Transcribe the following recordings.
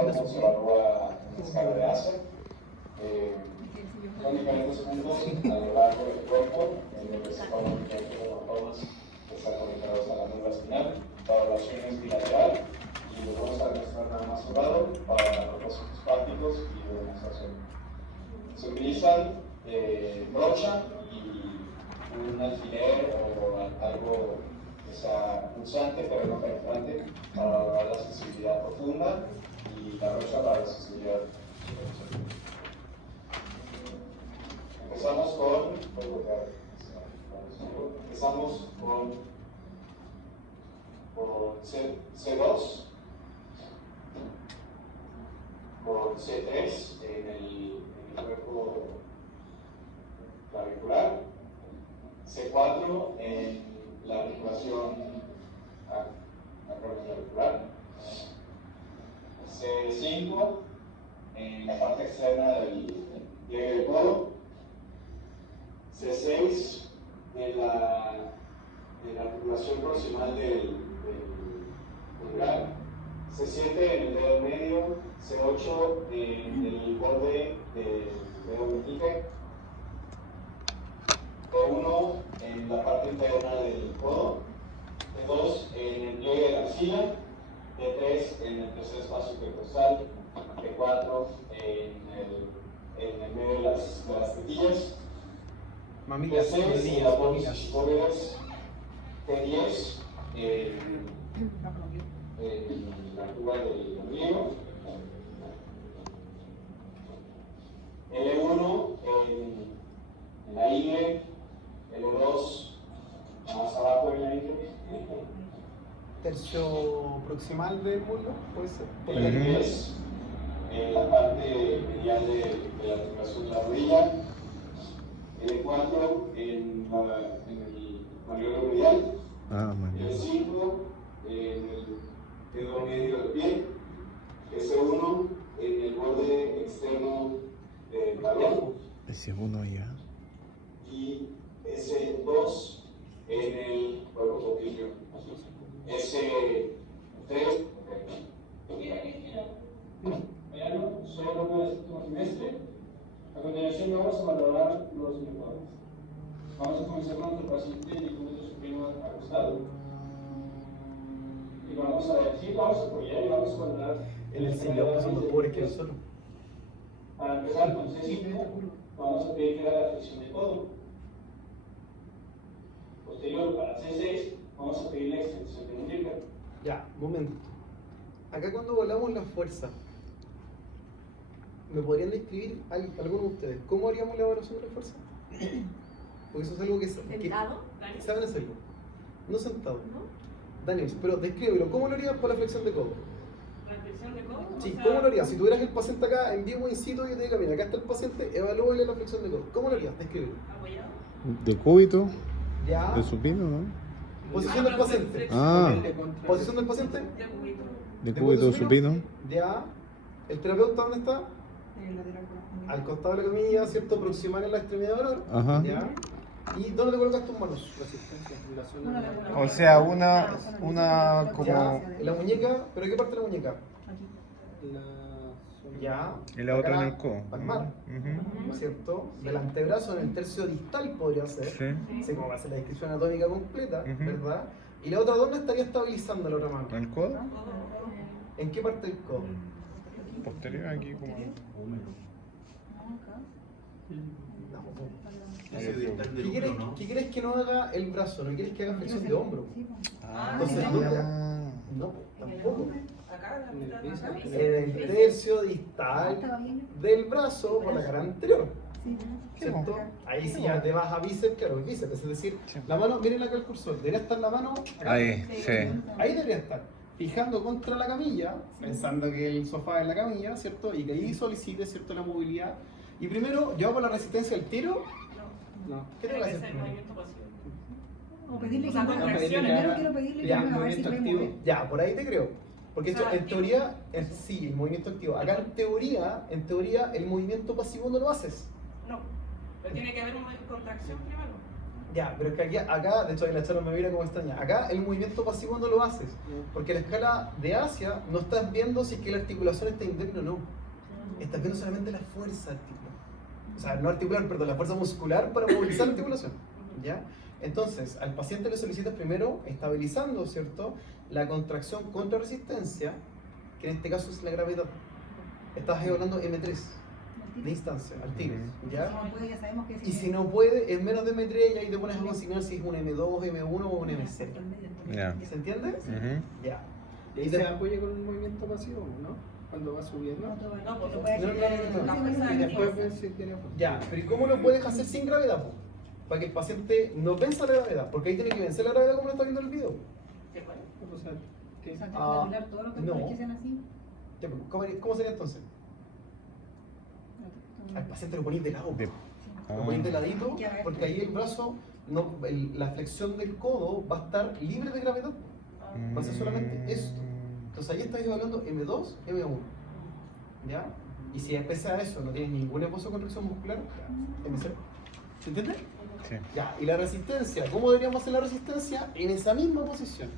cómo se evalúa la escala de ASA. Son diferentes puntos a lo largo del cuerpo, en donde se forman diferentes hematomas que están conectados a la médula espinal. La evaluación es bilateral y lo vamos a demostrar nada más un lado para propósitos prácticos y de demostración. Se utilizan brocha y un alfiler o algo que sea punzante pero no penetrante para lograr la sensibilidad profunda y la brocha para la sensibilidad superficial. Empezamos con C2, con C3 en el cuerpo clavicular, C4 en la articulación acromioclavicular, C5 en la parte externa del pliegue del codo, C6 en la articulación proximal del pulgar, C7 en el dedo medio, C8 en el borde del dedo meñique, C1 en la parte interna del codo, C2 en el pliegue de la axila, C3 en el tercer espacio intercostal, C4 en el medio de las tetillas, C6 en las bóvedas, T10 en la altura del ombligo, L1 en la ingle, L2 más abajo en la ingle, tercio proximal del muslo, puede ser. L3 en la parte medial de la articulación de la rodilla, L4 en el malleolo medial, L5 en el dedo medio del pie, S1 en el borde externo del talón, S1 ya. y S2 en el cuerpo popliteo. S3 solo con el séptimo trimestre. A continuación vamos a valorar los mejores. Vamos a comenzar con nuestro paciente de glúteo supino acostado. Y vamos a decir, vamos a apoyar y vamos a valorar El sillón son más pobres que nosotros. Para empezar con C5, vamos a pedir que haga la flexión de codo. Posterior, para C6, vamos a pedir la extensión de muñeca. Ya, momento. Acá cuando volamos la fuerza, ¿me podrían describir alguno de ustedes cómo haríamos la evaluación de la fuerza? Porque eso es algo que ¿Sentado? saben hacerlo. No sentado. ¿No? Daniel, pero descríbelo. ¿Cómo lo harías por la flexión de codo? ¿La flexión de codo? Sí, O sea, ¿cómo lo harías? Si tuvieras el paciente acá en vivo in situ y yo te digo, mira, acá está el paciente, evalúale la flexión de codo. ¿Cómo lo harías? Descríbelo. ¿Apoyado? De cúbito, Ya. de supino, ¿no? Posición del paciente. Ah. Posición del paciente. De cubito. De cúbito, supino. Ya. ¿El terapeuta dónde está? Al costado de la camilla, ¿cierto? Proximal en la extremidad del hombro. Ajá. Ya. ¿Y dónde te colocas tus manos? O sea, una como... Ya. En la muñeca, ¿pero qué parte de la muñeca? Ya. Y la otra Acá, en el codo. palmar, Ujú. ¿cierto? Del antebrazo en el tercio distal podría ser. Sí. Sí, como va a ser la descripción anatómica completa, Ujú. ¿verdad? ¿Y la otra dónde estaría estabilizando la otra mano? ¿El codo? ¿En qué parte del codo? Posterior aquí como... ¿Qué quieres que no haga el brazo? ¿No quieres que haga flexión de hombro? Entonces, Ah. no, tampoco. Acá, En el tercio distal del brazo por la cara anterior. ¿Cierto? Ahí sí ya te vas a bíceps, claro, bíceps, es decir, la mano, miren acá el cursor, debería estar la mano acá. Ahí, sí. Ahí debería estar, fijando contra la camilla, pensando que el sofá es la camilla, ¿cierto? Y que ahí solicite, ¿cierto?, la movilidad. Y primero, yo hago la resistencia al tiro. No. ¿Qué tengo que hacer primero? O pedirle O sea, que me haga. contracciones. Primero quiero pedirle que Ya, me haga, a ver si puede mover. Ya, por ahí te creo. Porque O esto, sea, en teoría, sí, el movimiento activo. Acá en teoría, el movimiento pasivo no lo haces. No, pero tiene que haber una contracción primero. Ya, pero es que aquí, acá, de hecho, ahí la charla me mira como extraña. Acá el movimiento pasivo no lo haces. Porque la escala de Asia no estás viendo si es que la articulación está interna o no. Estás viendo solamente la fuerza articular. O sea, no articular, perdón, la fuerza muscular para movilizar la articulación. ¿Ya? Entonces, al paciente le solicitas primero estabilizando, ¿cierto? La contracción contra resistencia, que en este caso es la gravedad. Estás hablando M3 de instancia, al tiro. ¿Ya? Si no puede, ya sabemos que Y si no puede, es menos de M3 y ahí te pones a consignar si es un M2, M1 o un M0. Ya. ¿Se entiende? Ujú. Ya. Y ahí se apoya con un movimiento pasivo, ¿no? Cuando va subiendo. No, pues, lo puede no, hacer. la fuerza Y de después ver si tiene fuerza. Ya, pero ¿y cómo lo puedes hacer sin gravedad? Po? Para que el paciente no venza la gravedad, porque ahí tiene que vencer la gravedad como lo está viendo en el video. O sea, ¿qué? Todo lo que no. que sean así. Ya, pero ¿cómo sería entonces? Al paciente lo ponéis de lado. De- Lo ponéis de ladito, porque ahí el brazo, la flexión del codo va a estar libre de gravedad. Va a ser solamente esto. Entonces ahí estáis evaluando M2, M1. ¿Ya? Y si pese a eso no tienes ningún esfuerzo de contracción muscular, M0. ¿Se entiende? Sí. Ya, y la resistencia, ¿cómo deberíamos hacer la resistencia? En esa misma posición.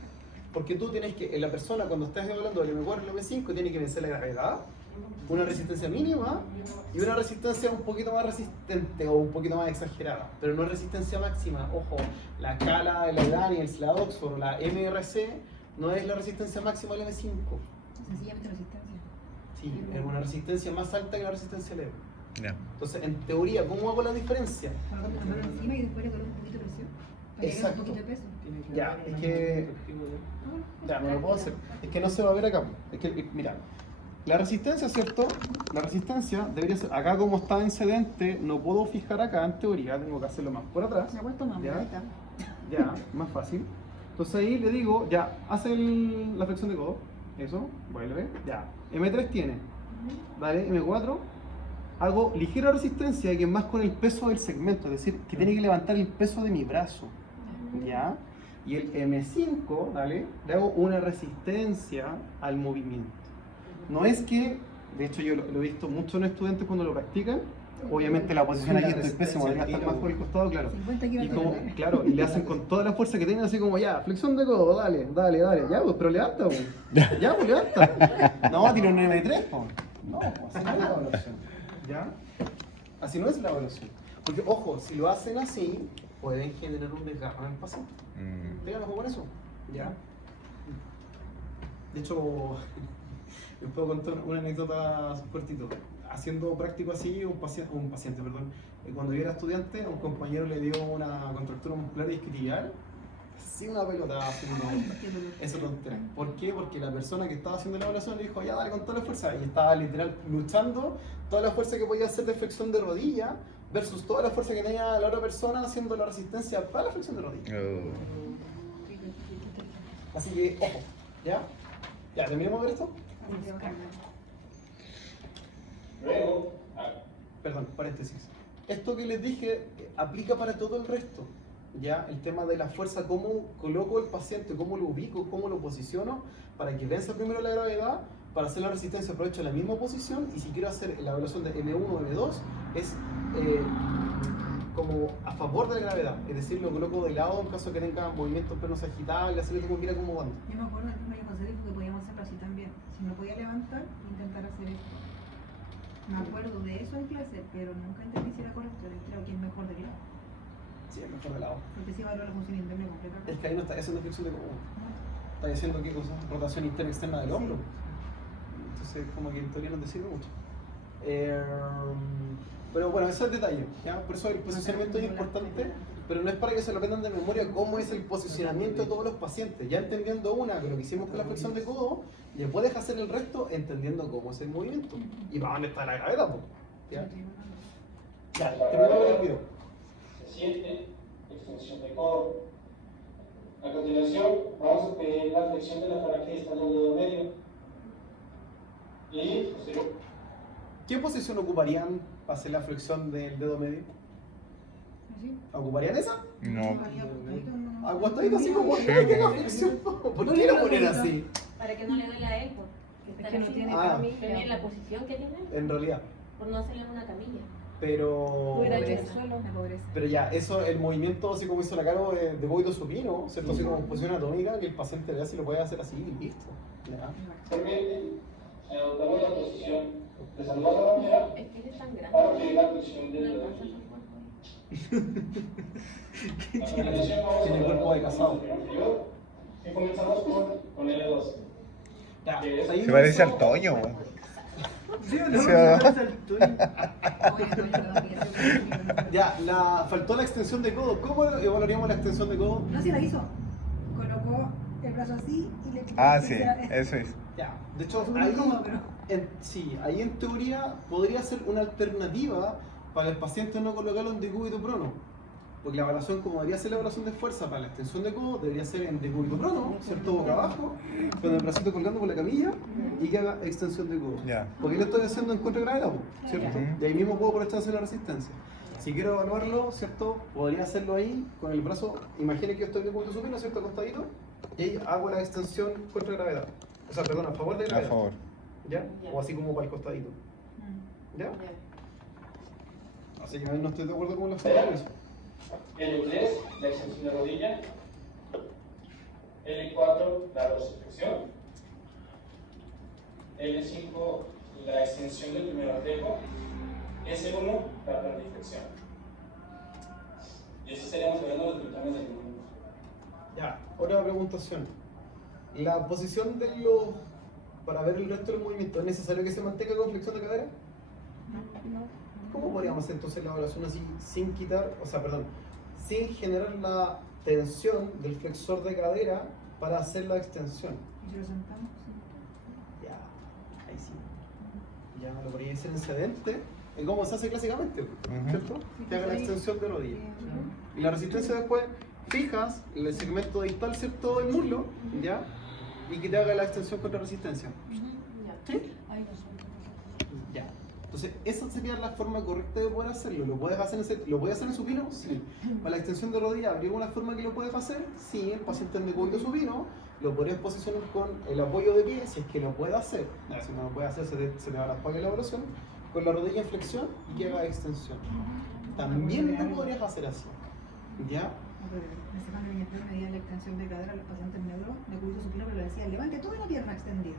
Porque tú tienes que, en la persona cuando estás evaluando el M4 y el M5, tiene que vencer la gravedad, una resistencia mínima y una resistencia un poquito más resistente o un poquito más exagerada. Pero no resistencia máxima. Ojo, la escala, la Daniels, la Oxford, la MRC, no es la resistencia máxima del M5. Sencillamente resistencia. Sí, es una resistencia más alta que la resistencia leve. Ya. Entonces, en teoría, ¿cómo hago la diferencia? Colocar la mano encima y después le colocar un poquito de presión. Para que haga Exacto. un poquito de peso. Tiene que Ya, haber es un que- objetivo de- Ya, no lo puedo hacer. Es que no se va a ver acá. Es que, mira, la resistencia, ¿cierto? La resistencia debería ser, acá como está en sedente, no puedo fijar acá en teoría, tengo que hacerlo más por atrás. Me aguanto más, Ya. ahí está. Ya, más fácil. Entonces ahí le digo, ya, hace la flexión de codo. Eso, vuelve. Ya. M3 tiene. Vale, M4. Hago ligera resistencia, que es más con el peso del segmento, es decir, que tiene que levantar el peso de mi brazo. ¿Ya? Y el M5, ¿vale? Le hago una resistencia al movimiento. No es que, de hecho yo lo he visto mucho en estudiantes cuando lo practican, obviamente la posición aquí del peso podría estar más por el costado, claro. 50 Y kilos como, de claro, y le hacen con toda la fuerza que tienen, así como ya, flexión de codo, dale, dale, dale, ya, pues, pero levanta, pues. Ya, pues levanta. No, tira un M3, pues. No, pues, así no es la evaluación. ¿Ya? Así no es la evaluación. Porque, ojo, si lo hacen así, pueden generar un desgarro en el paciente. Tengan ojo con eso. ¿Ya? De hecho, les puedo contar una anécdota cortito. Haciendo práctico así, un paciente, perdón, cuando yo era estudiante, a un compañero le dio una contractura muscular isquiotibial, así una pelota, así una eso tontera. ¿Por qué? Porque la persona que estaba haciendo la evaluación le dijo, ya dale con toda la fuerza, y estaba literal luchando toda la fuerza que podía hacer de flexión de rodilla versus toda la fuerza que tenía la otra persona haciendo la resistencia para la flexión de rodilla. Así que, ojo, ¿ya? ¿Ya terminamos de ver esto? Luego, Perdón, paréntesis. Esto que les dije aplica para todo el resto. ¿Ya? El tema de la fuerza, cómo coloco el paciente, cómo lo ubico, cómo lo posiciono, para que venza primero la gravedad, para hacer la resistencia aprovecho la misma posición, y si quiero hacer la evaluación de M1 o M2, es como a favor de la gravedad, es decir, lo coloco de lado en caso de que tenga movimientos plenos agitables, así lo tengo que ir acomodando. Yo me acuerdo que me José dijo que podíamos hacerlo así también. Si no podía levantar, intentar hacer esto. Me acuerdo de eso en clase, pero nunca entendí si era correcto. Creo que es mejor de lado. Sí, es mejor de lado. Porque si evalúa la función interna completa. Es que ahí no está haciendo flexión de codo. Está haciendo qué cosa? Rotación interna y externa del hombro. Entonces, como que en teoría no te sirve mucho. Pero bueno, eso es detalle, ¿ya? Por eso el posicionamiento es importante, pero no es para que se lo aprendan de memoria cómo es el posicionamiento de todos los pacientes. Ya entendiendo una, que lo que hicimos con la flexión de codo, ya puedes hacer el resto entendiendo cómo es el movimiento y para dónde está la gravedad, po, ¿ya? Ya, terminamos el video. se siente, extensión de codo. A continuación, vamos a pedir la flexión de la falange distal del dedo medio. Y posterior. ¿Qué posición ocuparían para hacer la flexión del dedo medio? ¿Así? ¿Ocuparían esa? No. Aguantadito así como que tenga flexión. ¿Por qué lo ponen así? Para que no le duela a él, porque Es que no tiene Ah. también la posición que tiene, En realidad. por no hacerle una camilla. pero... La pobreza. Pero ya, eso, el movimiento, así como hizo la Caro de bóvido supino, ¿cierto? Así como en posición anatómica, que el paciente vea si lo puede hacer así y listo. ¿Ya? Actualmente, adoptamos la posición de salvar la bandera Es que es tan grande. para medir la presión del dedo. A continuación vamos a Tiene hablar cuerpo de casado. y comenzamos con L2. Ya, que es- ahí Se parece empezó- al Toño, weón. ¿Sí o no? Sí, ¿verdad? Se parece al Toño. Oye, coño, perdón, que ya Ya, faltó la extensión de codo. ¿Cómo evaluaríamos la extensión de codo? No, sí la hizo. Colocó el brazo así y le Ah, sí, hiciera eso es. Ya, de hecho, Súper ahí, incómodo, pero- sí, ahí en teoría podría ser una alternativa para el paciente no colocarlo en decúbito prono. Porque la evaluación, como debería ser la evaluación de fuerza para la extensión de codo, debería ser en decúbito prono, ¿cierto? Boca abajo, con el bracito colgando por la camilla y que haga extensión de codo. Ya. Porque lo estoy haciendo en contra de gravedad, ¿cierto? Ujú. Y ahí mismo puedo aprovechar hacer la resistencia. Si quiero evaluarlo, ¿cierto? Podría hacerlo ahí con el brazo. Imagine que yo estoy de punto supino, ¿cierto? Acostadito. Y ahí hago la extensión contra gravedad. O sea, perdón, a favor de A gravedad. favor. ¿Ya? O así como para el costadito. ¿Ya? Así que no estoy de acuerdo con la forma de eso. L3, la extensión de rodilla. L4, la dorsiflexión. L5, la extensión del primer artejo. S1, la plantiflexión. Y así estaríamos hablando de los glúteos del mundo. Ya, otra preguntación. La posición de los... Para ver el resto del movimiento, ¿es necesario que se mantenga con flexión de cadera? ¿Cómo podríamos hacer entonces la evaluación así sin quitar, o sea, perdón, sin generar la tensión del flexor de cadera para hacer la extensión? Y si lo sentamos, sí. Ya, ahí sí. Ya lo podría hacer en sedente, como se hace clásicamente, ¿cierto? Que haga la extensión de rodilla. Y la resistencia después, fijas el segmento distal, ¿cierto? Del muslo, ¿ya? Y que te haga la extensión contra resistencia. ¿Sí? Ya. Entonces, esa sería la forma correcta de poder hacerlo. ¿Lo puedes hacer en supino? Sí. Para la extensión de rodilla, ¿habría una forma que lo puedes hacer? Sí, el paciente en decúbito supino lo podrías posicionar con el apoyo de pie, si es que lo puede hacer. Si no lo puede hacer, se te va a la espalda la evaluación. Con la rodilla en flexión y que haga extensión. También lo podrías hacer así. ¿Ya? Me sacan de mi empleo, medían la extensión de cadera a los pacientes neuro de cúbito supino, pero le decían, levante toda la pierna extendida.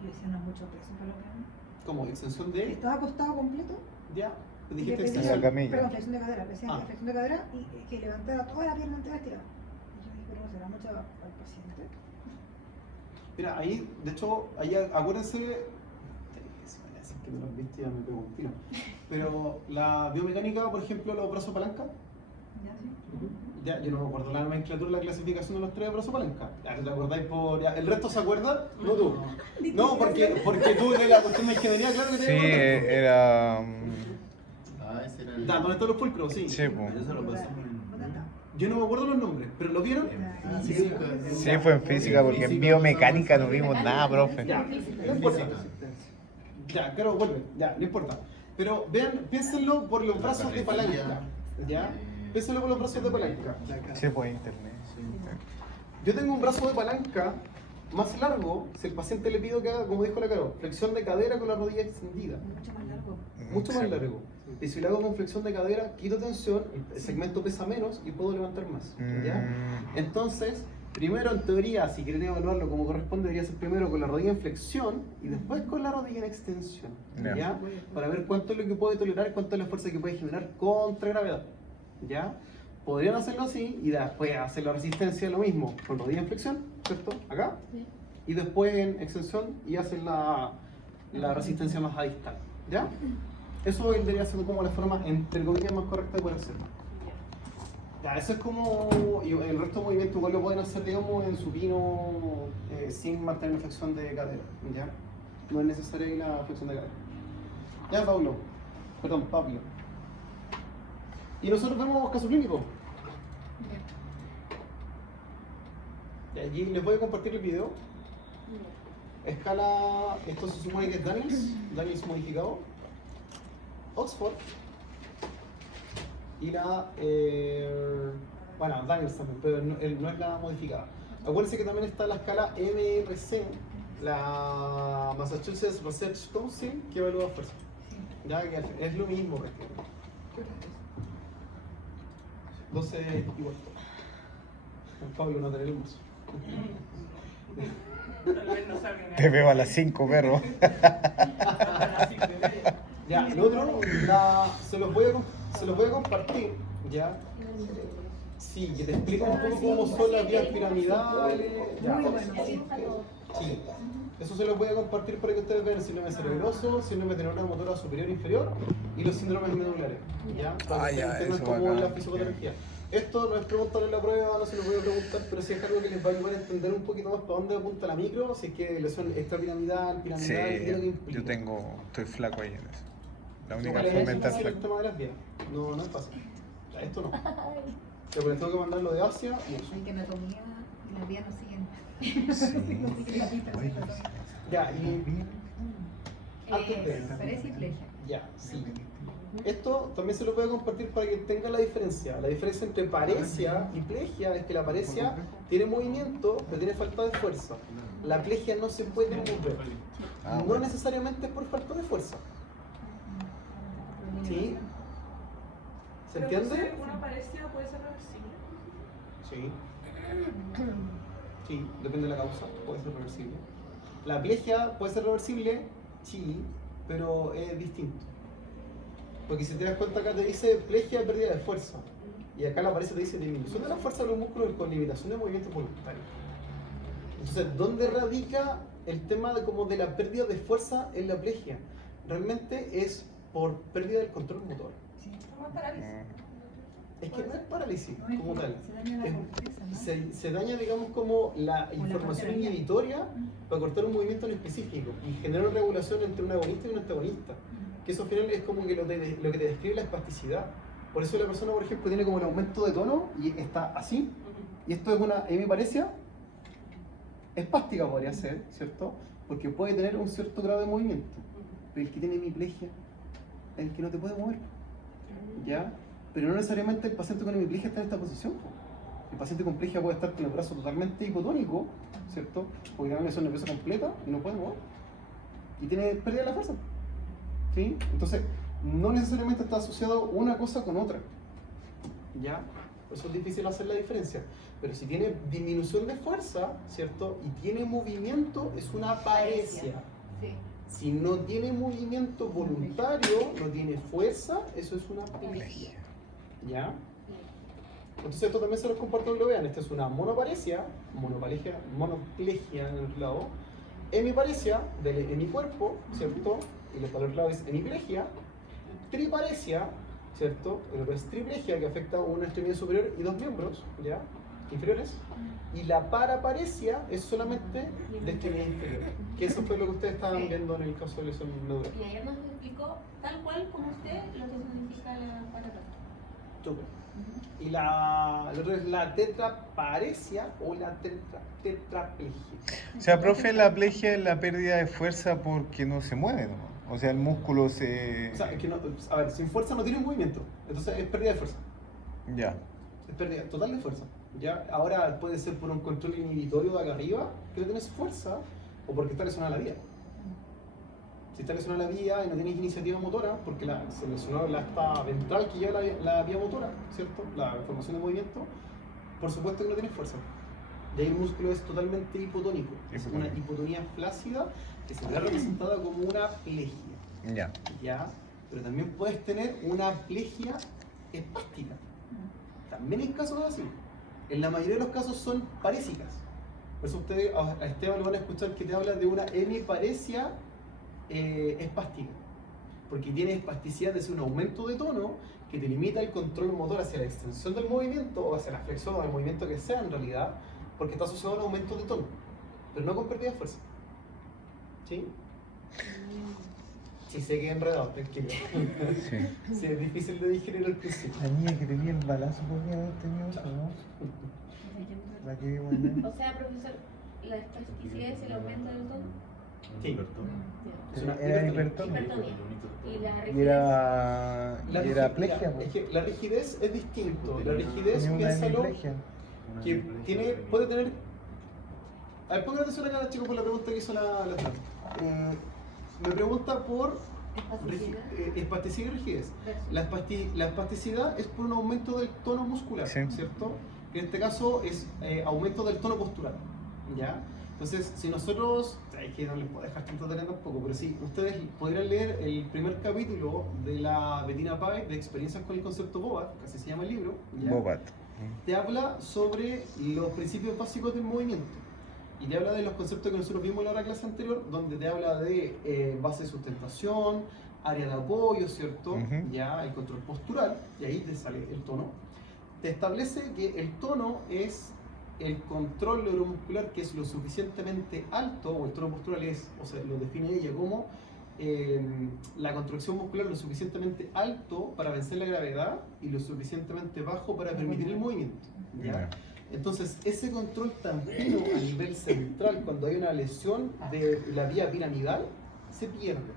Y le decían, no es mucho peso para la pierna. Como extensión de... Estaba acostado completo. Ya. y Dijiste le pedían- extensión. la camilla. Perdón, flexión de cadera. Le decían Ah. flexión de cadera y que levantara toda la pierna entera estirada. Y yo dije, pero no será mucho al paciente. Mira, ahí, de hecho, ahí acuérdense, se me hace que me lo han visto y ya me pego un tiro. Pero la biomecánica, por ejemplo, los brazos palanca, ¿Ya sí? ya, yo no me acuerdo la nomenclatura, la clasificación de los tres brazos palanca. Ya, ¿te acordáis por...? Ya, ¿el resto se acuerda? No tú. No, porque tú de la cuestión de ingeniería, claro que te Sí, acuerdas. era. Ah, ese era el... Ya, ¿dónde están los pulcros? Sí. Sí, po. Eso lo pasamos en... Yo no me acuerdo los nombres, pero ¿lo vieron? Ah, Sí, sí. Sí, fue en física, porque en biomecánica no vimos nada, profe. Ya, no importa. Ya, claro, vuelve, ya, no importa. Pero vean, piénsenlo por los brazos de palanca. ¿Ya? Piénsenlo por los brazos de palanca. Sí, fue internet. Yo tengo un brazo de palanca más largo si el paciente le pido que haga, como dijo la Caro, flexión de cadera con la rodilla extendida. Mucho más largo. Mucho más Sí. largo. Y si lo hago con flexión de cadera, quito tensión, el segmento pesa menos y puedo levantar más. ¿Ya? Mm. Entonces, primero en teoría, si quieren evaluarlo como corresponde, debería ser primero con la rodilla en flexión y después con la rodilla en extensión. Ya. ¿Ya? Para ver cuánto es lo que puede tolerar y cuánto es la fuerza que puede generar contra gravedad. ¿Ya? Podrían hacerlo así y después hacer la resistencia lo mismo, con rodilla en flexión, ¿cierto? Acá. Y después en extensión y hacen la resistencia más a distal. ¿Ya? Eso debería ser como la forma, entre comillas, más correcta de poder hacerlo. Ya, eso es como. Y el resto de movimientos igual lo pueden hacer, digamos, en supino sin mantener la flexión de cadera. ¿Ya? No es necesaria la flexión de cadera. Ya, Pablo. Perdón, Pablo. Y nosotros vemos caso clínico. Y allí les voy a compartir el video. Escala, esto se supone que es Daniels modificado. Oxford. Y la, bueno, Daniels también, pero no es la modificada. Acuérdense que también está la escala MRC, la Massachusetts Research Council, que evalúa fuerza. Ya que es lo mismo, prácticamente. 12 y cuarto. El Pablo no tener el almuerzo. Tal vez no salgan. Te veo a las 5, perro. A las 5:30. Ya, el otro se los voy a compartir, ¿ya? Sí, que te explica un poco cómo son las vías piramidales. Ya. Muy bueno, sí. Sí. Eso se los voy a compartir para que ustedes vean el síndrome cerebroso, síndrome de neurona motora superior e inferior y los síndromes medulares. ¿Ya? Para que ya, ustedes entiendan eso cómo es bacán. la fisiopatología. Esto no es preguntarle en la prueba, no se lo voy a preguntar, pero sí es algo que les va a ayudar a entender un poquito más para dónde apunta la micro, si es que lesión extrapiramidal, Sí, piramidal, qué es lo que implica. estoy flaco ahí en eso. La única ¿Cuál es forma de el estar flaco. tema de las vías? No, no es fácil. Ya, esto no. Pero les tengo que mandar lo de Asia y eso. Hay que anatomía y las vías no siguen. Sí. No siguen la pista. Oye, Ya, y antes de Parecia y plegia. ya, sí. Esto también se lo voy a compartir para que tengan la diferencia. La diferencia entre paresia y plegia es que la paresia tiene movimiento, pero tiene falta de fuerza. La plegia no se puede mover. Ah, No bueno. necesariamente por falta de fuerza. ¿Sí? ¿Se Pero entiende? entonces, una parecida puede ser reversible. Sí. Sí, depende de la causa, puede ser reversible. La plegia puede ser reversible, sí, pero es distinto. Porque si te das cuenta acá te dice plegia de pérdida de fuerza. Y acá la parecia te dice disminución de la fuerza de los músculos con limitación de movimiento voluntario. Entonces, ¿dónde radica el tema de como de la pérdida de fuerza en la plegia? Realmente es por pérdida del control motor. Como parálisis. Es que no es parálisis No es como que tal. se daña la Es- corteza, ¿no? se daña, digamos, como la información parte de la vía. inhibitoria para cortar un movimiento en específico y generar una regulación entre un agonista y un antagonista. Que eso al final es como que lo que te describe la espasticidad. Por eso la persona, por ejemplo, tiene como el aumento de tono y está así. Y esto es una hemiparesia espástica, podría ser, ¿cierto? Porque puede tener un cierto grado de movimiento. Pero el que tiene hemiplegia es el que no te puede mover. ¿Ya? Pero no necesariamente el paciente con hemiplegia está en esta posición. Po. El paciente con plegia puede estar con el brazo totalmente hipotónico, ¿cierto? Porque tiene una lesión nerviosa completa y no puede mover. Y tiene pérdida de la fuerza. ¿Sí? Entonces, no necesariamente está asociado una cosa con otra. ¿Ya? Por eso es difícil hacer la diferencia. Pero si tiene disminución de fuerza, ¿cierto? Y tiene movimiento, es una paresia. Sí. Si no tiene movimiento voluntario, no tiene fuerza, eso es una plegia. ¿Ya? Entonces esto también se los comparto que lo vean. Esta es una monoplegia en el lado, hemiparesia en mi cuerpo, ¿cierto? Y el otro lado es hemiplegia, triparesia, ¿cierto? El otro es triplegia, que afecta a una extremidad superior y dos miembros, ¿ya? Inferiores. Y la paraparesia es solamente de extremidad inferior, que eso fue lo que ustedes estaban viendo en el caso de lesión medular. Y ayer nos explicó tal cual como usted lo que significa la paraparesia. Súper. Y el otro es la tetraparesia o la tetraplegia. O sea, profe, la plegia es la pérdida de fuerza porque no se mueve, ¿no? O sea, el músculo se... O sea, es que no, a ver, sin fuerza no tiene movimiento, entonces es pérdida de fuerza. Ya. Es pérdida total de fuerza. ¿Ya? Ahora puede ser por un control inhibitorio de acá arriba, que no tienes fuerza, o porque está lesionada la vía. Si está lesionada la vía y no tienes iniciativa motora, porque se lesionó la esta ventral que lleva la vía motora, ¿cierto? La formación de movimiento, por supuesto que no tienes fuerza. Y ahí el músculo es totalmente hipotónico. Es una hipotonía flácida que se ve representada como una plegia. Ya. ¿Ya? Pero también puedes tener una plegia espástica. También hay casos así. En la mayoría de los casos son parésicas. Por eso ustedes a Esteban lo van a escuchar que te habla de una hemiparesia espástica. Porque tiene espasticidad, es un aumento de tono que te limita el control motor hacia la extensión del movimiento o hacia la flexión o el movimiento que sea en realidad, porque está asociado a un aumento de tono, pero no con pérdida de fuerza. ¿Sí? Sí, sé que es enredado, tranquilo. Sí. Sí, es difícil de digerir al principio. La niña que tenía el balazo podría haber tenido eso, ¿no? La que vimos allá. O sea, profesor, la espasticidad es el aumento del tono. Sí. Es una Era hipertonía. hipertonía. Y la Y rigidez. era plegia, Es que la rigidez es distinto. La rigidez, tenía una piénsalo, hemiplegia. que puede tener... A ver, pongan atención acá, chicos, por la pregunta que hizo la otra. Me pregunta por Espasticidad y rigidez. La espasticidad es por un aumento del tono muscular, Sí. ¿cierto? Que en este caso es aumento del tono postural, ¿ya? Entonces, si nosotros, es que no les puedo dejar tanto tarea tampoco, pero si ustedes podrían leer el primer capítulo de la Bettina Page de Experiencias con el concepto Bobat, que así se llama el libro, ¿ya? Bobat. Te habla sobre los principios básicos del movimiento y te habla de los conceptos que nosotros vimos en la clase anterior, donde te habla de base de sustentación, área de apoyo, ¿cierto? Ujú. Ya el control postural, y ahí te sale el tono. Te establece que el tono es el control neuromuscular que es lo suficientemente alto, o el tono postural es, o sea, lo define ella como la contracción muscular lo suficientemente alto para vencer la gravedad y lo suficientemente bajo para permitir el movimiento, ¿ya? Ya. Entonces, ese control tan fino a nivel central, cuando hay una lesión de la vía piramidal, se pierde,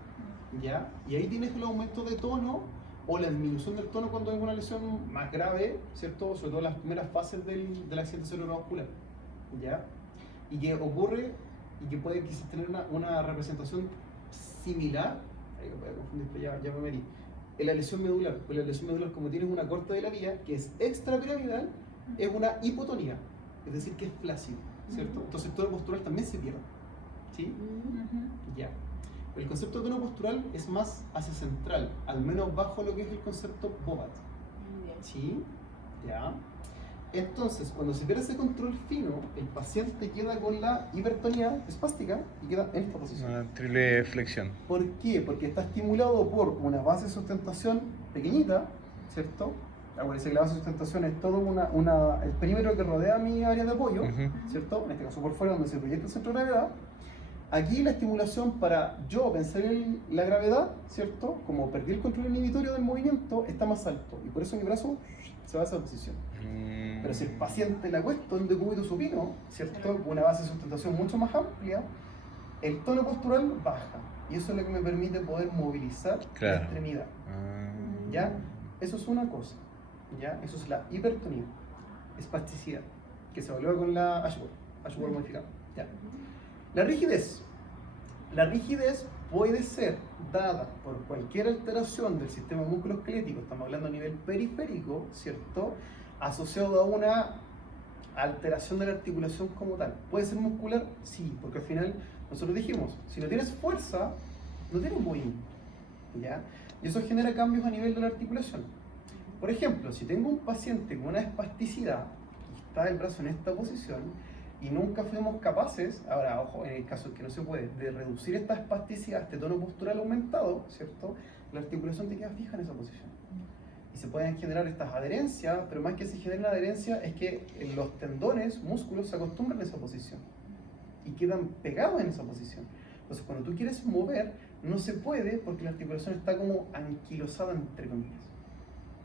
¿ya? Y ahí tienes el aumento de tono o la disminución del tono cuando hay una lesión más grave, ¿cierto? Sobre todo en las primeras fases del accidente cerebrovascular, ¿ya? Y que ocurre y que puede quizás tener una representación similar, ahí lo voy a confundir, pero ya me metí, en la lesión medular. Pues la lesión medular, como tienes una corta de la vía que es extrapiramidal, es una hipotonía, es decir, que es flácido, ¿cierto? Entonces el tono postural también se pierde, ¿sí? Ya. El concepto de tono postural es más hacia central, al menos bajo lo que es el concepto Bobat, ¿sí? Ya. Entonces, cuando se pierde ese control fino, el paciente queda con la hipertonía espástica y queda en esta posición. Una triple flexión. ¿Por qué? Porque está estimulado por una base de sustentación pequeñita, ¿cierto? Acuérdense que la base de sustentación es todo el perímetro que rodea mi área de apoyo, Ujú. ¿cierto? En este caso por fuera, donde se proyecta el centro de gravedad. Aquí la estimulación para yo vencer la gravedad, ¿cierto? Como perdí el control inhibitorio del movimiento, está más alto. Y por eso mi brazo se va a esa posición. Pero si el paciente la acuesto en decúbito supino, ¿cierto? Con una base de sustentación mucho más amplia, el tono postural baja. Y eso es lo que me permite poder movilizar la Claro. extremidad. Ah. ¿Ya? Eso es una cosa. ¿Ya? Eso es la hipertonía. Espasticidad. Que se evalúa con la Ashworth modificada. ¿Ya? La rigidez. La rigidez puede ser dada por cualquier alteración del sistema musculoesquelético, estamos hablando a nivel periférico, ¿cierto? Asociado a una alteración de la articulación como tal. ¿Puede ser muscular? Sí, porque al final nosotros dijimos, si no tienes fuerza, no tienes movimiento, ¿ya? Y eso genera cambios a nivel de la articulación. Por ejemplo, si tengo un paciente con una espasticidad, y está el brazo en esta posición, y nunca fuimos capaces, ahora ojo, en el caso que no se puede, de reducir esta espasticidad, este tono postural aumentado, ¿cierto? La articulación te queda fija en esa posición. Y se pueden generar estas adherencias, pero más que se generen adherencias es que los tendones, músculos se acostumbran a esa posición y quedan pegados en esa posición. Entonces cuando tú quieres mover, no se puede porque la articulación está como anquilosada entre comillas.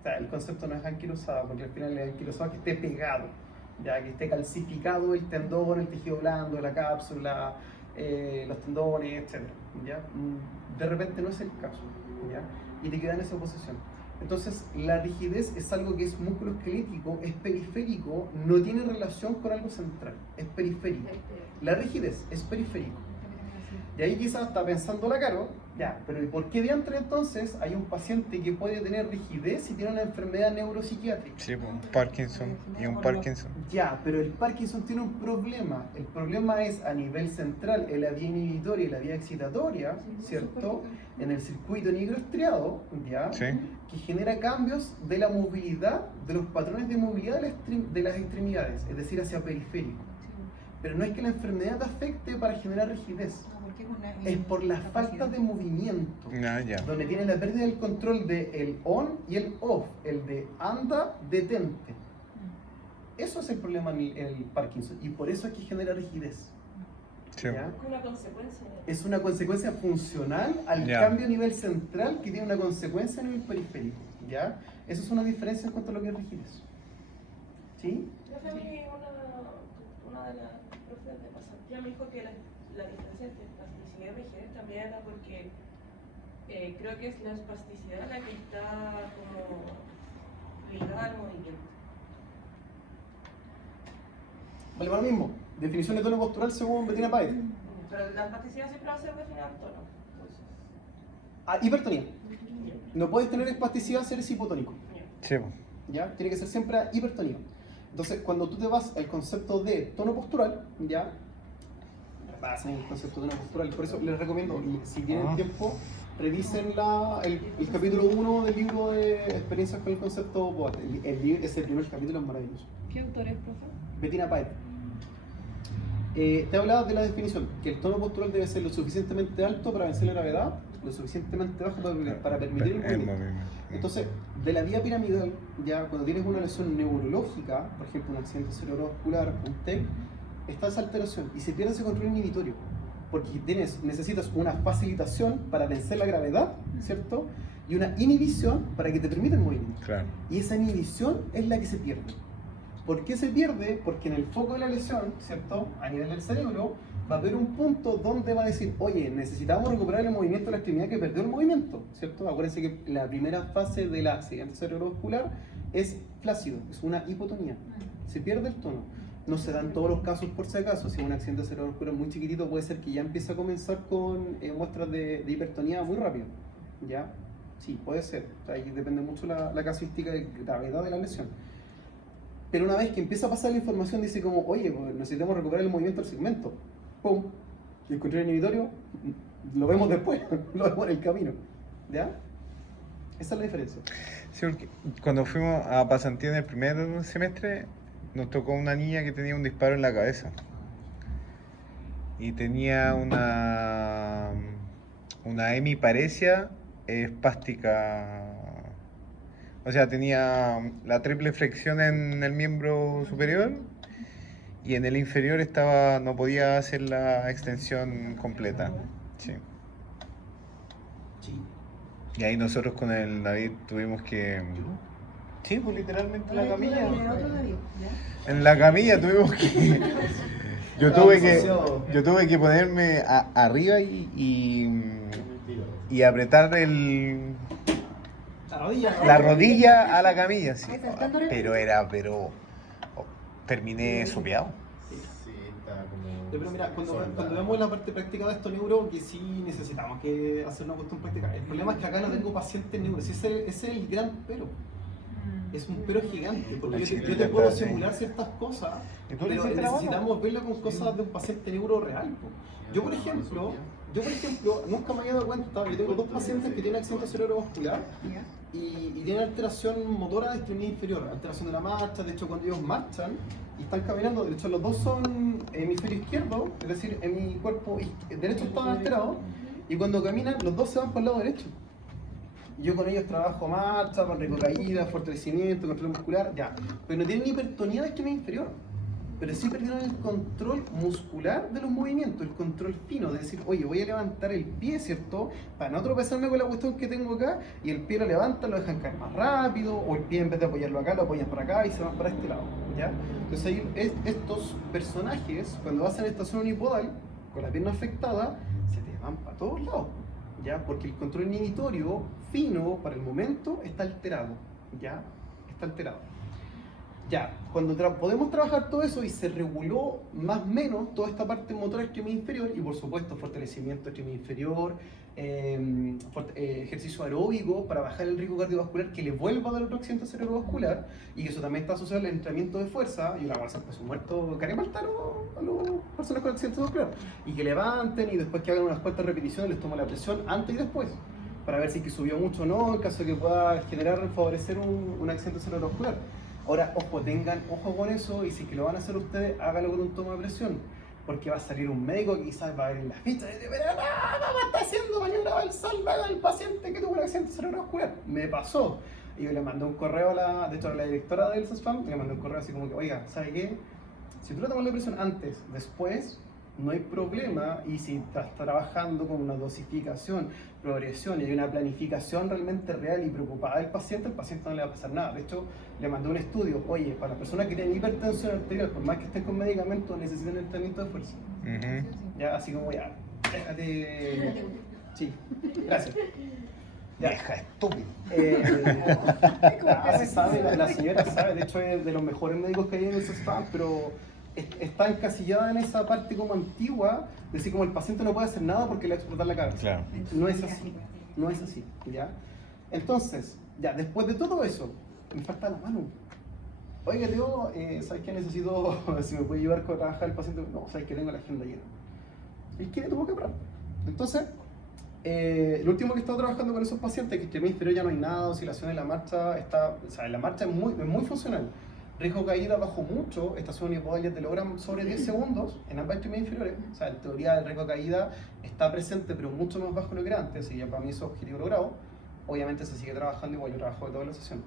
O sea, el concepto no es anquilosada, porque al final es anquilosada que esté pegado, ya que esté calcificado el tendón, el tejido blando, la cápsula, los tendones, etc. ¿Ya? De repente no es el caso, ¿ya? Y te queda en esa posición. Entonces, la rigidez es algo que es músculo esquelético, es periférico, no tiene relación con algo central, es periférico. La rigidez es periférico. Y ahí quizás está pensando la Caro, ya, pero ¿y por qué diantre entonces hay un paciente que puede tener rigidez si tiene una enfermedad neuropsiquiátrica? Sí, pues, Parkinson y un Parkinson. Ya, pero el Parkinson tiene un problema. El problema es a nivel central, en la vía inhibitoria y la vía excitatoria, ¿cierto? En el circuito nigroestriado, ¿ya? Sí. Que genera cambios de la movilidad, de los patrones de movilidad de las extremidades, es decir, hacia periférico. Pero no es que la enfermedad te afecte para generar rigidez, es por la falta de movimiento, Ah, ya. donde tiene la pérdida del control del on y el off, el de anda, detente. Eso es el problema en el Parkinson y por eso es que genera rigidez. Sí. ¿Ya? Es una consecuencia. Es una consecuencia funcional al Ya. cambio a nivel central que tiene una consecuencia a nivel periférico. ¿Ya? Eso es una diferencia en cuanto a lo que es rigidez. ¿Sí? Una de las profes de pasantía me dijo que la diferencia entre espasticidad y rigidez también era porque creo que es la espasticidad la que está como ligada al movimiento. Vale, para lo mismo. Definición de tono postural según Bettina Page. Pero la espasticidad siempre va a ser definida en tono. Entonces, Hipertonía. No puedes tener espasticidad si eres hipotónico. Sí, po. ¿Ya? Tiene que ser siempre a hipertonía. Entonces, cuando tú te vas al concepto de tono postural, ¿ya? Vas en el concepto de tono postural. Por eso les recomiendo, si tienen tiempo, revisen el capítulo 1 del libro de experiencias con el concepto BOAT. Ese primer capítulo es maravilloso. ¿Qué autor es, profe? Bettina Paet. Te hablaba de la definición, que el tono postural debe ser lo suficientemente alto para vencer la gravedad, lo suficientemente bajo para permitir el movimiento. Entonces, de la vía piramidal, ya cuando tienes una lesión neurológica, por ejemplo un accidente cerebrovascular, un TEC, está esa alteración y se pierde ese control inhibitorio, porque necesitas una facilitación para vencer la gravedad, ¿cierto? Y una inhibición para que te permita el movimiento. Claro. Y esa inhibición es la que se pierde. ¿Por qué se pierde? Porque en el foco de la lesión, ¿cierto? A nivel del cerebro, va a haber un punto donde va a decir, oye, necesitamos recuperar el movimiento de la extremidad que perdió el movimiento, ¿cierto? Acuérdense que la primera fase del accidente cerebrovascular es flácido, es una hipotonía. Se pierde el tono. No se dan todos los casos por si acaso. Si es un accidente cerebrovascular muy chiquitito, puede ser que ya empiece a comenzar con muestras de hipertonía muy rápido. ¿Ya? Sí, puede ser. Ahí depende mucho la casuística de gravedad de la lesión. Pero una vez que empieza a pasar la información, dice como, oye, pues necesitamos recuperar el movimiento del segmento. ¡Pum! Y el control inhibitorio lo vemos después, lo vemos en el camino. ¿Ya? Esa es la diferencia. Sí, porque cuando fuimos a pasantía en el primer semestre, nos tocó una niña que tenía un disparo en la cabeza. Y tenía una hemiparesia espástica. O sea, tenía la triple flexión en el miembro superior y en el inferior no podía hacer la extensión completa. Sí. Sí. Y ahí nosotros con el David tuvimos que... Sí, pues literalmente en la camilla. En la camilla tuvimos que... Yo tuve que ponerme arriba y apretar la rodilla a la camilla, sí. Pero terminé sopeado. Sí, está como... Pero mira, cuando vemos la parte práctica de esto neuro, que sí necesitamos que hacer una cuestión práctica. El problema es que acá no tengo pacientes neuro, ese es el gran pero. Es un pero gigante, porque yo te puedo simular ciertas cosas, pero necesitamos verlo con cosas de un paciente neuro real. Yo por ejemplo, nunca me había dado cuenta, yo tengo 2 pacientes que tienen accidente cerebrovascular y tienen alteración motora de extremidad inferior, alteración de la marcha. De hecho, cuando ellos marchan y están caminando, de hecho los dos son hemisferio izquierdo, es decir, en mi cuerpo derecho está alterado, y cuando caminan los dos se van por el lado derecho. Yo con ellos trabajo marcha, con retrocaída, fortalecimiento, control muscular, ya. Pero no tienen hipertonía de extremidad inferior. Pero sí perdieron el control muscular de los movimientos, el control fino, de decir, oye, voy a levantar el pie, ¿cierto? Para no tropezarme con la cuestión que tengo acá, y el pie lo levantan, lo dejan caer más rápido, o el pie en vez de apoyarlo acá, lo apoyan para acá y se van para este lado, ¿ya? Entonces ahí estos personajes, cuando hacen esta zona unipodal, con la pierna afectada, se te van para todos lados. ¿Ya? Porque el control inhibitorio fino para el momento está alterado, ¿ya? Está alterado. Ya, cuando podemos trabajar todo eso y se reguló más o menos toda esta parte motora extremidad inferior y por supuesto fortalecimiento extremidad inferior, ejercicio aeróbico para bajar el riesgo cardiovascular que le vuelva a dar otro accidente cerebrovascular, y eso también está asociado al entrenamiento de fuerza. Y una vez pues un muerto caremata a las personas con accidente vascular, y que levanten y después que hagan unas cuantas repeticiones les tomo la presión antes y después para ver si es que subió mucho o no, en caso de que pueda favorecer un accidente cerebrovascular. Ahora, tengan ojo con eso, y si que lo van a hacer ustedes, háganlo con un toma de presión, porque va a salir un médico que quizás va a ver en las fichas y dice, pero no, está haciendo maniobra balsal al paciente que tuvo un accidente cerebrovascular. Me pasó. Y yo le mandé un correo de hecho a la directora del CESFAM, le mandé un correo así como que, oiga, ¿sabe qué? Si tú le tomas la presión antes, después, no hay problema, y si estás trabajando con una dosificación, progresión y hay una planificación realmente real y preocupada del paciente, el paciente no le va a pasar nada. De hecho, le mandé un estudio, oye, para las personas que tienen hipertensión arterial, por más que estén con medicamentos, necesitan entrenamiento de fuerza. Ya, así como ya, déjate... Sí, gracias. Ya. Vieja estúpida. Se sabe, la señora sabe, de hecho es de los mejores médicos que hay en el CESFAM, pero está encasillada en esa parte como antigua, de decir como el paciente no puede hacer nada porque le va a explotar la cabeza. Claro. No es así. no es así, ¿ya? Entonces, ya, después de todo eso, me falta la mano. Oiga, Leo, ¿sabes qué necesito? Si me puede ayudar a trabajar el paciente. No, ¿sabes que tengo la agenda llena? ¿Y qué le tuvo que parar? Entonces, lo último que he estado trabajando con esos pacientes, que extremidad inferior ya no hay nada, oscilación en la marcha, la marcha es muy funcional. Riesgo de caída bajo mucho, estación unipodal te logran sobre 10 segundos en ambas extremidades inferiores. O sea, en teoría el riesgo de caída está presente, pero mucho más bajo de lo que era antes, y ya para mí eso es objetivo logrado. Obviamente se sigue trabajando igual, yo trabajo de toda la sesión.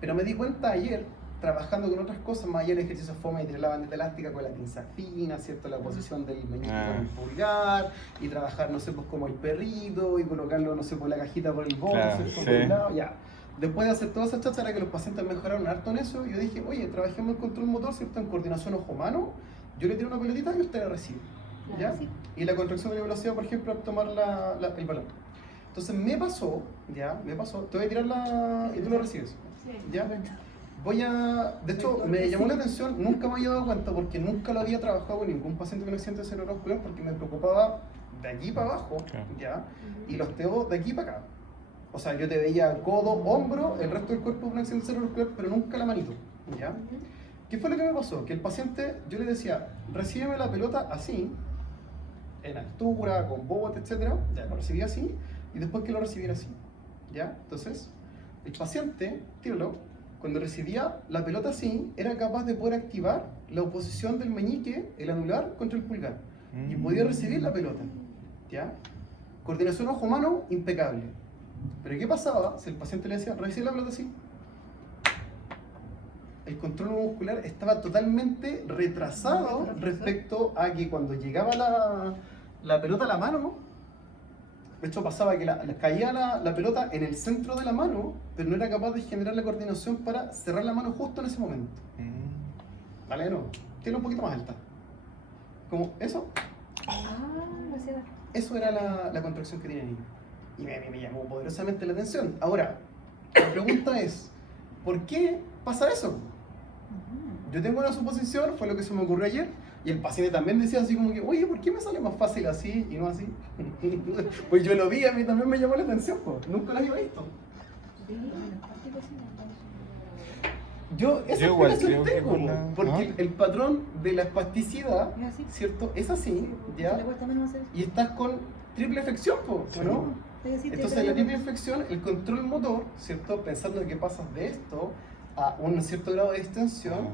Pero me di cuenta ayer, trabajando con otras cosas, más allá del ejercicio fome y tirar la bandita elástica con la pinza fina, ¿cierto? La posición del meñique con el pulgar, y trabajar, no sé, pues como el perrito, y colocarlo, no sé, por la cajita por el borde, Claro, ¿cierto? sí. Por un lado, ya. Después de hacer toda esa cháchara que los pacientes mejoraron harto en eso, yo dije, oye, trabajemos el control motor, ¿cierto? En coordinación ojo-mano, yo le tiro una pelotita y usted la recibe, ¿ya? Sí. Y la contracción de la velocidad, por ejemplo, al tomar el balón. Entonces me pasó, te voy a tirar y tú lo recibes, ¿ya? De hecho, me llamó la atención, nunca me había dado cuenta porque nunca lo había trabajado con ningún paciente con accidente cerebrovascular porque me preocupaba de aquí para abajo, ¿ya? Y los teo de aquí para acá. O sea, yo te veía codo, hombro, el resto del cuerpo de un accidente cerebrovascular, pero nunca la manito, ¿ya? ¿Qué fue lo que me pasó? Que el paciente, yo le decía, recíbeme la pelota así, en altura, con bote, etc. Ya lo recibía así, y después que lo recibiera así, ¿ya? Entonces, el paciente, tíralo, cuando recibía la pelota así, era capaz de poder activar la oposición del meñique, el anular, contra el pulgar. Y podía recibir la pelota, ¿ya? Coordinación ojo-mano, impecable. Pero ¿qué pasaba si el paciente le decía, recibe la pelota así? El control muscular estaba totalmente retrasado respecto a que cuando llegaba la pelota a la mano, de hecho pasaba que caía la pelota en el centro de la mano, pero no era capaz de generar la coordinación para cerrar la mano justo en ese momento. ¿Vale? No, tiene un poquito más alta. Como eso. Gracias. Eso era la contracción que tenía ahí. Y me llamó poderosamente la atención. Ahora, la pregunta es, ¿por qué pasa eso? Yo tengo una suposición, fue lo que se me ocurrió ayer, y el paciente también decía así como que, oye, ¿por qué me sale más fácil así y no así? Pues yo lo vi, a mí también me llamó la atención, pues. Nunca lo había visto. Yo esa igual explicación creo que tengo, por la- porque el patrón de la espasticidad, ¿Es así? ¿cierto? Es así, Se ¿ya? le cuesta menos hacer. Y estás con triple flexión, ¿no? Entonces, la triple flexión, el control motor, ¿cierto? Pensando que pasas de esto a un cierto grado de extensión,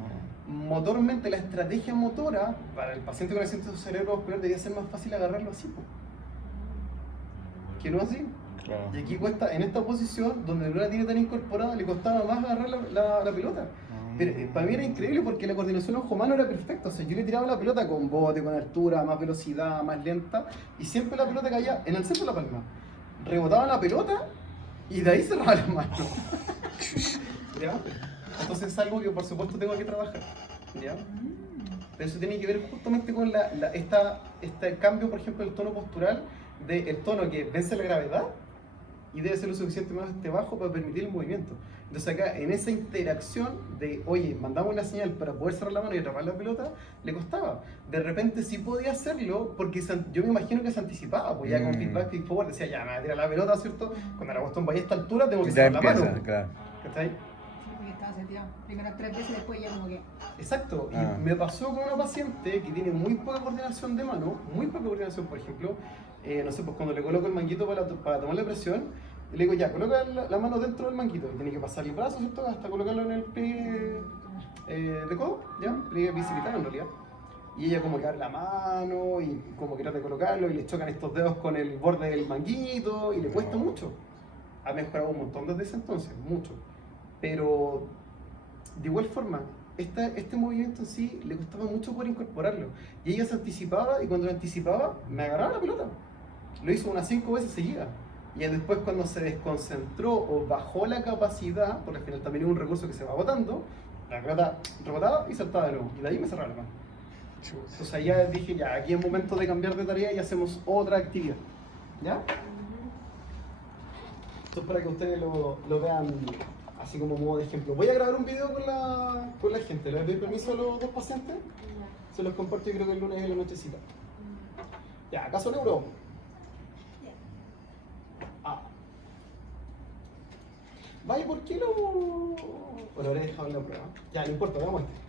motormente la estrategia motora para el paciente con accidente cerebrovascular debería ser más fácil agarrarlo así, po. Que no así. Claro. Y aquí cuesta, en esta posición, donde no la tiene tan incorporada, le costaba más agarrar la pelota. Pero para mí era increíble porque la coordinación ojo-mano era perfecta. O sea, yo le tiraba la pelota con bote, con altura, más velocidad, más lenta, y siempre la pelota caía en el centro de la palma. Rebotaba la pelota y de ahí cerraba la mano. ¿Ya? Entonces es algo que por supuesto tengo que trabajar. ¿Ya? Pero eso tiene que ver justamente con este cambio, por ejemplo, del tono postural, del tono que vence la gravedad y debe ser lo suficientemente bajo para permitir el movimiento. Entonces acá, en esa interacción de, oye, mandamos una señal para poder cerrar la mano y atrapar la pelota, le costaba. De repente sí podía hacerlo, porque yo me imagino que se anticipaba, pues ya con feedback, feed forward, decía, ya, me va a tirar la pelota, ¿cierto? Cuando la cuestión vaya a esta altura, tengo que Ya cerrar la empieza, mano. claro. ¿Cachai? Sí, porque estaba seteado. Primeras 3 veces, después ya como que... Exacto, y Ah. me pasó con una paciente que tiene muy poca coordinación de mano, muy poca coordinación, por ejemplo, no sé, pues cuando le coloco el manguito para tomar la presión, le digo, ya, coloca la mano dentro del manguito, y tiene que pasar el brazo, ¿cierto? Hasta colocarlo en el pliegue de codo, ¿ya? Pliegue bicipital en realidad. Y ella como que abre la mano, y como que trata de colocarlo, y le chocan estos dedos con el borde del manguito, y le cuesta mucho. Ha mejorado un montón desde ese entonces, mucho. Pero, de igual forma, este movimiento en sí le costaba mucho por incorporarlo. Y ella se anticipaba, y cuando lo anticipaba, me agarraba la pelota. Lo hizo unas 5 veces seguidas. Y después cuando se desconcentró o bajó la capacidad, porque al final también es un recurso que se va agotando, la pelota rebotaba y saltaba de nuevo. Y de ahí me cerraba la mano. Entonces ahí ya dije, ya, aquí es momento de cambiar de tarea y hacemos otra actividad. ¿Ya? Esto es para que ustedes lo vean así como modo de ejemplo. Voy a grabar un video con la gente. ¿Les doy permiso a los dos pacientes? Se los comparto y creo que el lunes en la nochecita. Ya, ¿acaso neuro? Vaya, ¿por qué lo...? Bueno, habré dejado en la prueba. Ya, no importa, veamos este.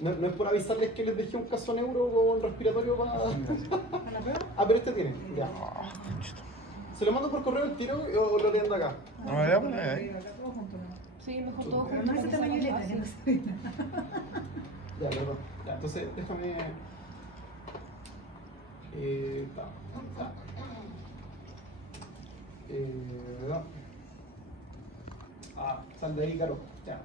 No es por avisarles que les dejé un caso neuro con respiratorio para... ¿Para la prueba? Ah, pero este tiene, ya. ¿Se lo mando por correo el tiro o lo leen de acá? No, veamos, ahí. Acá todos juntos, ¿no? Sí, mejor todo Pero junto. no ese porque tamaño se letra, más que no fácil. se ve. Ya, perdón. Ya, entonces déjame... ta. No. Ah, sal de ahí, Caro. Ya.